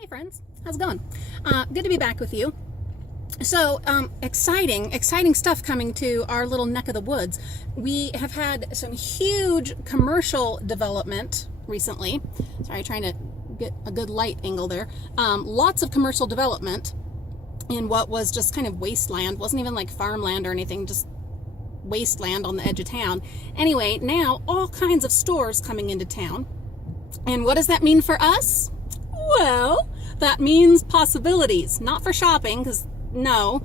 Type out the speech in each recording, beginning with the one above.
Hey friends, how's it going? Good to be back with you. So, exciting stuff coming to our little neck of the woods. We have had some huge commercial development recently. Sorry, trying to get a good light angle there. Lots of commercial development in what was just kind of wasteland. Wasn't even like farmland or anything, just wasteland on the edge of town. Anyway, now all kinds of stores coming into town. And what does that mean for us? Well, that means possibilities. Not for shopping, because no,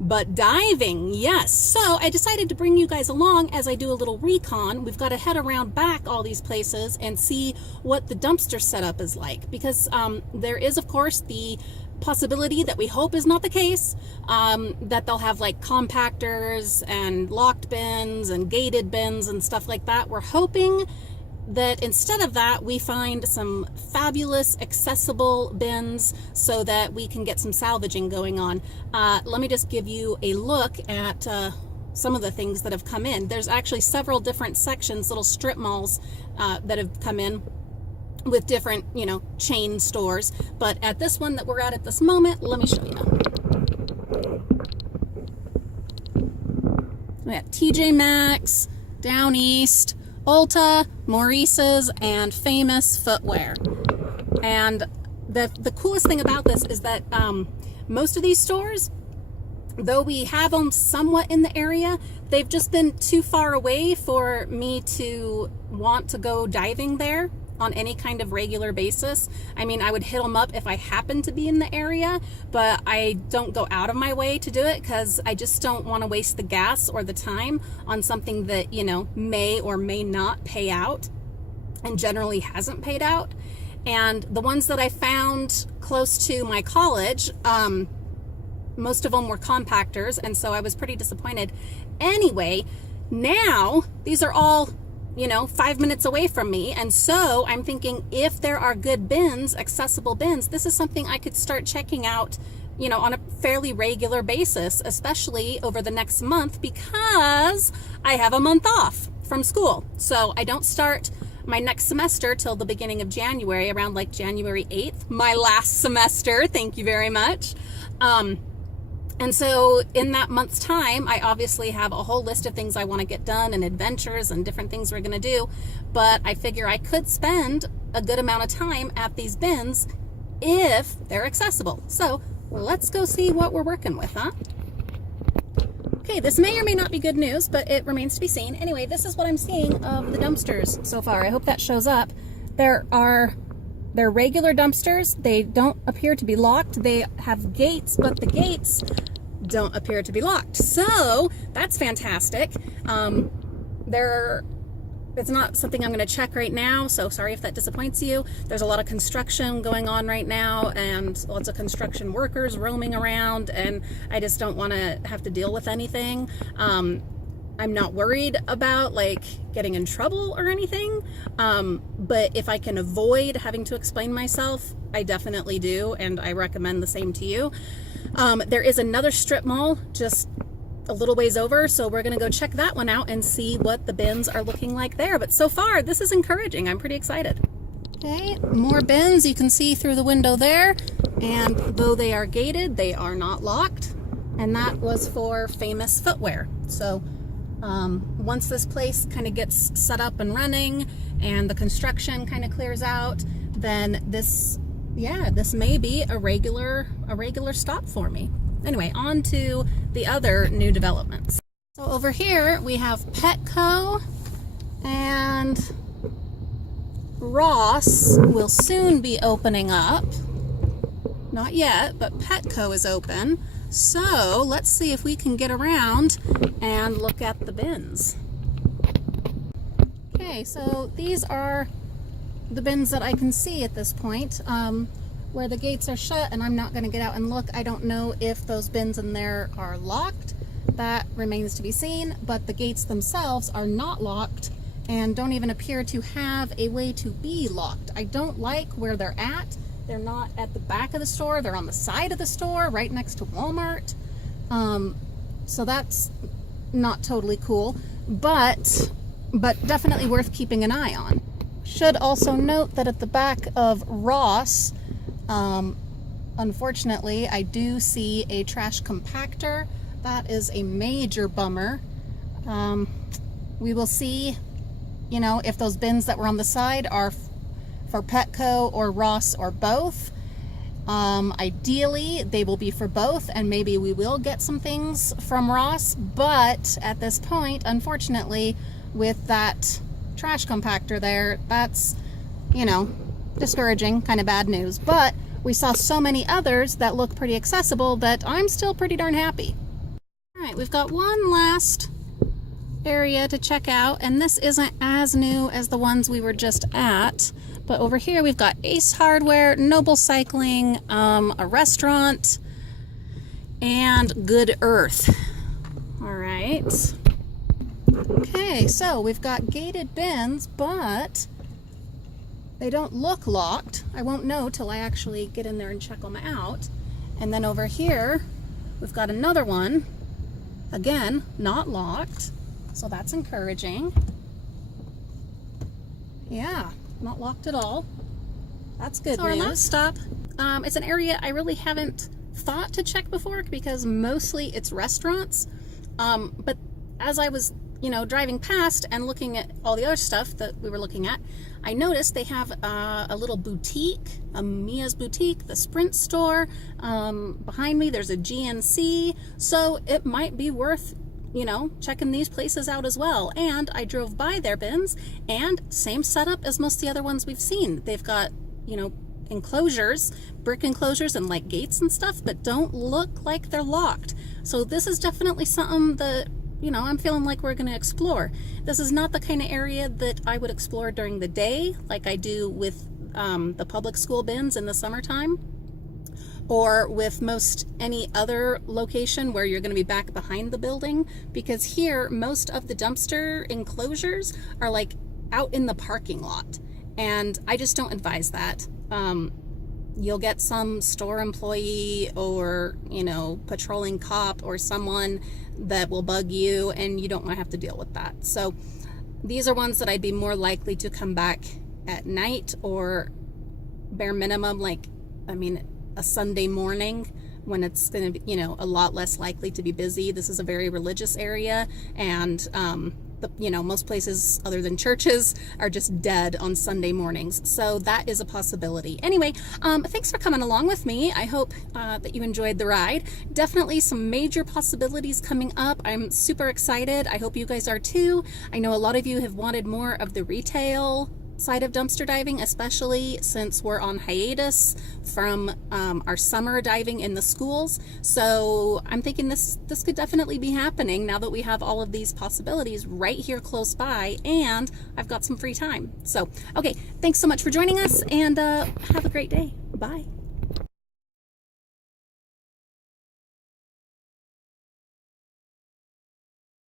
but diving, yes. So I decided to bring you guys along as I do a little recon. We've got to head around back all these places and see what the dumpster setup is like, because there is, of course, the possibility that we hope is not the case, that they'll have like compactors and locked bins and gated bins and stuff like that. We're hoping that instead of that, we find some fabulous accessible bins so that we can get some salvaging going on. Let me just give you a look at some of the things that have come in. There's actually several different sections, little strip malls that have come in with different, chain stores. But at this one that we're at this moment, let me show you. We got TJ Maxx, Down East, Ulta, Maurice's, and Famous Footwear. And the coolest thing about this is that most of these stores, though we have them somewhat in the area, they've just been too far away for me to want to go diving there on any kind of regular basis. I mean, I would hit them up if I happen to be in the area, but I don't go out of my way to do it because I just don't want to waste the gas or the time on something that, may or may not pay out, and generally hasn't paid out. And the ones that I found close to my college, most of them were compactors, and so I was pretty disappointed. Anyway, now these are all 5 minutes away from me. And so I'm thinking, if there are good bins, accessible bins, this is something I could start checking out, on a fairly regular basis, especially over the next month, because I have a month off from school. So I don't start my next semester till the beginning of January, around like January 8th, my last semester. Thank you very much. And so in that month's time, I obviously have a whole list of things I want to get done and adventures and different things we're going to do. But I figure I could spend a good amount of time at these bins if they're accessible. So let's go see what we're working with, huh? Okay, this may or may not be good news, but it remains to be seen. Anyway, this is what I'm seeing of the dumpsters so far. I hope that shows up. They're regular dumpsters. They don't appear to be locked. They have gates, but the gates don't appear to be locked. So that's fantastic. It's not something I'm going to check right now, so sorry if that disappoints you. There's a lot of construction going on right now and lots of construction workers roaming around, and I just don't want to have to deal with anything. I'm not worried about like getting in trouble or anything, but if I can avoid having to explain myself, I definitely do, and I recommend the same to you. There is another strip mall just a little ways over, so we're gonna go check that one out and see what the bins are looking like there. But so far, this is encouraging. I'm pretty excited. Okay, more bins you can see through the window there, and though they are gated, they are not locked, and that was for Famous Footwear. So once this place kind of gets set up and running and the construction kind of clears out, then this may be a regular stop for me. Anyway, on to the other new developments. So over here we have Petco, and Ross will soon be opening up. Not yet, but Petco is open. So let's see if we can get around and look at the bins. Okay, so these are the bins that I can see at this point, where the gates are shut, and I'm not going to get out and look. I don't know if those bins in there are locked. That remains to be seen, but the gates themselves are not locked and don't even appear to have a way to be locked. I don't like where they're at. They're not at the back of the store. They're on the side of the store, right next to Walmart. So that's not totally cool, but definitely worth keeping an eye on. Should also note that at the back of Ross, Unfortunately, I do see a trash compactor. That is a major bummer. We will see, you know, if those bins that were on the side are for Petco or Ross or both. Ideally, they will be for both, and maybe we will get some things from Ross, but at this point, unfortunately, with that trash compactor there, that's, you know, discouraging, kind of bad news. But we saw so many others that look pretty accessible that I'm still pretty darn happy. All right, we've got one last area to check out, and this isn't as new as the ones we were just at. But over here we've got Ace Hardware, Noble Cycling, a restaurant, and Good Earth. All right. Okay, so we've got gated bins, but they don't look locked. I won't know till I actually get in there and check them out. And then over here, we've got another one. Again, not locked, so that's encouraging. Yeah. Not locked at all. That's good news. Our last stop, it's an area I really haven't thought to check before because mostly it's restaurants. But as I was, you know, driving past and looking at all the other stuff that we were looking at, I noticed they have a little boutique, a Mia's Boutique, the Sprint store. Behind me, there's a GNC. So it might be worth, you know, checking these places out as well. And I drove by their bins, and same setup as most of the other ones we've seen. They've got, you know, enclosures, brick enclosures and like gates and stuff, but don't look like they're locked. So this is definitely something that, you know, I'm feeling like we're going to explore. This is not the kind of area that I would explore during the day like I do with the public school bins in the summertime, or with most any other location where you're going to be back behind the building, because here most of the dumpster enclosures are like out in the parking lot, and I just don't advise that. You'll get some store employee or, you know, patrolling cop or someone that will bug you, and you don't want to have to deal with that. So these are ones that I'd be more likely to come back at night, or bare minimum, like, I mean, a Sunday morning when it's going to be, you know, a lot less likely to be busy. This is a very religious area, and you know, most places other than churches are just dead on Sunday mornings. So that is a possibility. Anyway, thanks for coming along with me. I hope that you enjoyed the ride. Definitely some major possibilities coming up. I'm super excited. I hope you guys are too. I know a lot of you have wanted more of the retail side of dumpster diving, especially since we're on hiatus from our summer diving in the schools. So I'm thinking this could definitely be happening now that we have all of these possibilities right here close by, and I've got some free time. So, okay, thanks so much for joining us, and have a great day. Bye.